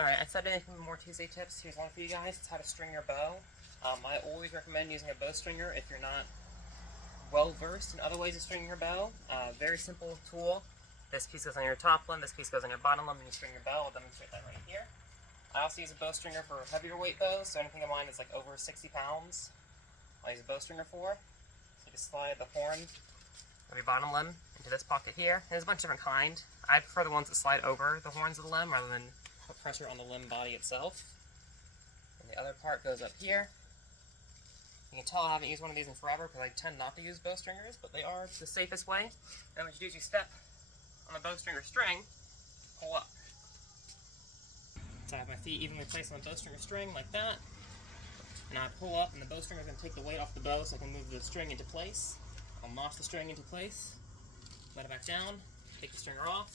Alright, instead of anything more Tuesday tips, here's one for you guys. It's how to string your bow. I always recommend using a bow stringer if you're not well versed in other ways of stringing your bow. Very simple tool. This piece goes on your top limb, this piece goes on your bottom limb, and you string your bow. I'll demonstrate that right here. I also use a bow stringer for heavier weight bows, so anything of mine is like over 60 pounds. I'll use a bow stringer for. So you just slide the horn of your bottom limb into this pocket here. There's a bunch of different kinds. I prefer the ones that slide over the horns of the limb rather than put pressure on the limb body itself. And the other part goes up here. You can tell I haven't used one of these in forever because I tend not to use bow stringers, but they are the safest way. And what you do is you step on the bow stringer string, pull up. So I have my feet evenly placed on the bow stringer string like that. And I pull up, and the bow stringer is going to take the weight off the bow so I can move the string into place. I'll notch the string into place, let it back down, take the stringer off,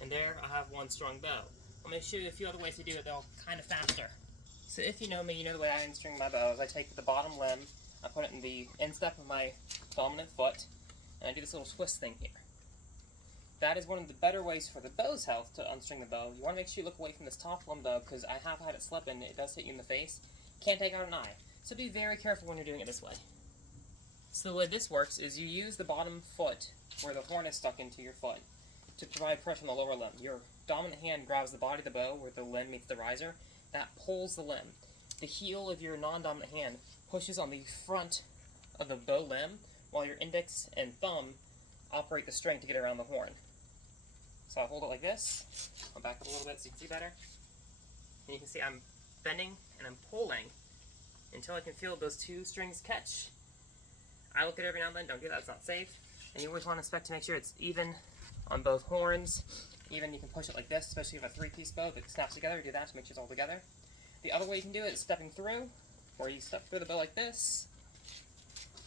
and there I have one strong bow. I'm going to show you a few other ways to do it, though, kind of faster. So if you know me, you know the way I unstring my bows. I take the bottom limb, I put it in the instep of my dominant foot, and I do this little twist thing here. That is one of the better ways for the bow's health to unstring the bow. You want to make sure you look away from this top limb, though, because I have had it slip and it does hit you in the face. Can't take out an eye. So be very careful when you're doing it this way. So the way this works is you use the bottom foot, where the horn is stuck into your foot, to provide pressure on the lower limb. Your dominant hand grabs the body of the bow, where the limb meets the riser. That pulls the limb. The heel of your non-dominant hand pushes on the front of the bow limb, while your index and thumb operate the string to get around the horn. So I hold it like this. I'll back up a little bit so you can see better. And you can see I'm bending and I'm pulling until I can feel those two strings catch. I look at it every now and then, don't do that, it's not safe. And you always want to inspect to make sure it's even on both horns. Even you can push it like this, especially if you have a three-piece bow that snaps together, do that to make sure it's all together. The other way you can do it is stepping through, where you step through the bow like this.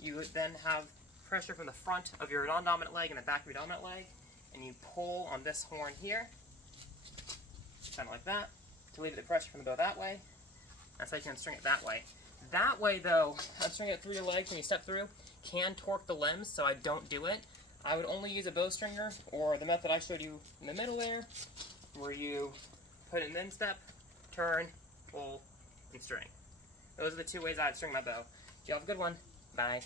You would then have pressure from the front of your non-dominant leg and the back of your dominant leg, and you pull on this horn here, kind of like that, to leave the pressure from the bow that way. That's how you can string it that way. That way, though, unstringing it through your legs when you step through can torque the limbs, so I don't do it. I would only use a bow stringer, or the method I showed you in the middle there, where you put it in instep, turn, pull, and string. Those are the two ways I'd string my bow. You have a good one. Bye.